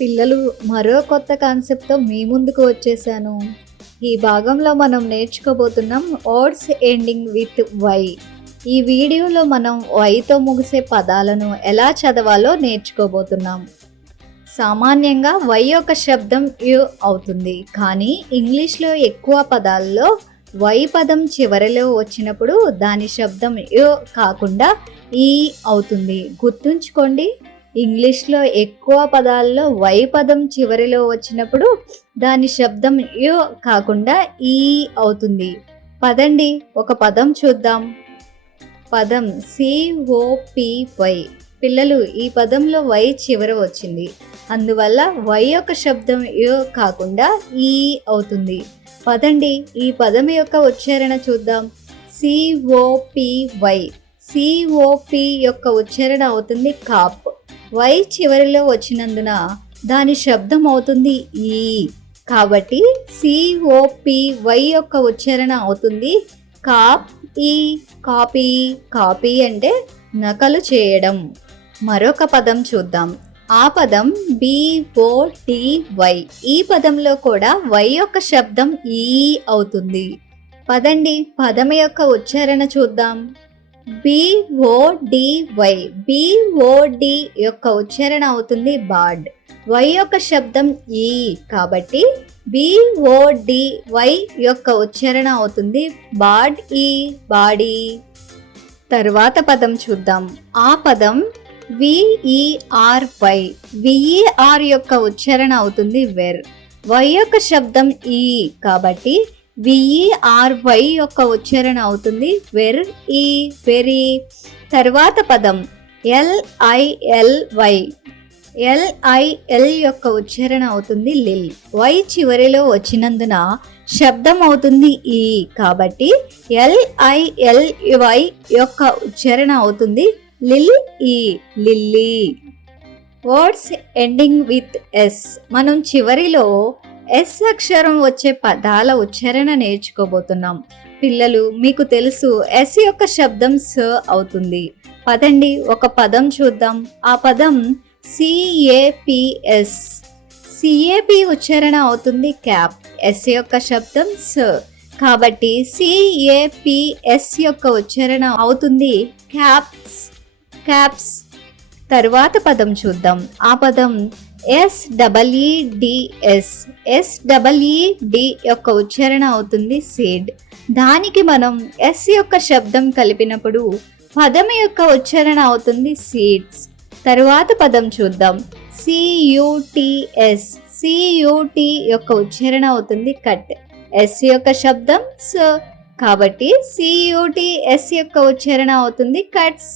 పిల్లలు మరో కొత్త కాన్సెప్ట్తో మీ ముందుకు వచ్చేసాను. ఈ భాగంలో మనం నేర్చుకోబోతున్నాం వర్డ్స్ ఎండింగ్ విత్ వై. ఈ వీడియోలో మనం వైతో ముగిసే పదాలను ఎలా చదవాలో నేర్చుకోబోతున్నాం. సామాన్యంగా వై యొక్క శబ్దం యు అవుతుంది, కానీ ఇంగ్లీష్లో ఎక్కువ పదాల్లో వై పదం చివరిలో వచ్చినప్పుడు దాని శబ్దం యు కాకుండా ఈ అవుతుంది. గుర్తుంచుకోండి, ఇంగ్లీష్లో ఎక్కువ పదాల్లో వై పదం చివరిలో వచ్చినప్పుడు దాని శబ్దం యు కాకుండా ఈ అవుతుంది. పదండి ఒక పదం చూద్దాం. పదం COPY. పిల్లలు, ఈ పదంలో వై చివర వచ్చింది, అందువల్ల వై యొక్క శబ్దం యు కాకుండా ఈ అవుతుంది. పదండి ఈ పదం యొక్క ఉచ్చారణ చూద్దాం. COPY. COP యొక్క ఉచ్చారణ అవుతుంది కాప్. వై చివరిలో వచ్చినందున దాని శబ్దం అవుతుంది ఈ. కాబట్టి COPY యొక్క ఉచ్చారణ అవుతుంది కాప్ ఈ. కాపీ. కాపీ అంటే నకలు చేయడం. మరొక పదం చూద్దాం. ఆ పదం BODY. ఈ పదంలో కూడా వై యొక్క శబ్దం ఈ అవుతుంది. పదండి పదం యొక్క ఉచ్చారణ చూద్దాం. BODY. BOD యొక్క ఉచ్చారణ అవుతుంది బాడ్. వై యొక్క శబ్దం ఈ, కాబట్టి BODY యొక్క ఉచ్చారణ అవుతుంది బాడ్ ఈ, బాడీ. తర్వాత పదం చూద్దాం. ఆ పదం VERY. VER యొక్క ఉచ్చారణ అవుతుంది వెర్. వై యొక్క శబ్దం ఈ, కాబట్టి VERY యొక్క ఉచ్చారణ అవుతుంది వెర్ ఈ, వెరీ. తర్వాత పదం LILY. LIL యొక్క ఉచ్చారణ అవుతుంది లిల్. వై చివరిలో వచ్చినందున శబ్దం అవుతుంది ఈ, కాబట్టి LILY యొక్క ఉచ్చారణ అవుతుంది లిల్ ఈ, lily. Words ending with S. మనం చివరిలో ఎస్ అక్షరం వచ్చే పదాల ఉచ్చారణ నేర్చుకోబోతున్నాం. పిల్లలు, మీకు తెలుసు ఎస్ యొక్క శబ్దం స అవుతుంది. పదండి ఒక పదం చూద్దాం. ఆ పదం CAPS. CAP ఉచ్చారణ అవుతుంది క్యాప్. ఎస్ యొక్క శబ్దం స, కాబట్టి CAPS యొక్క ఉచ్చారణ అవుతుంది క్యాప్స్, క్యాప్స్. తరువాత పదం చూద్దాం. ఆ పదం SEEDS. SEED యొక్క ఉచ్చారణ అవుతుంది సీడ్. దానికి మనం ఎస్ యొక్క శబ్దం కలిపినప్పుడు పదం యొక్క ఉచ్చారణ అవుతుంది సీడ్స్. తరువాత పదం చూద్దాం. CUTS. CUT యొక్క ఉచ్చారణ అవుతుంది కట్. ఎస్ యొక్క శబ్దం స, కాబట్టి CUTS యొక్క ఉచ్చారణ అవుతుంది కట్స్.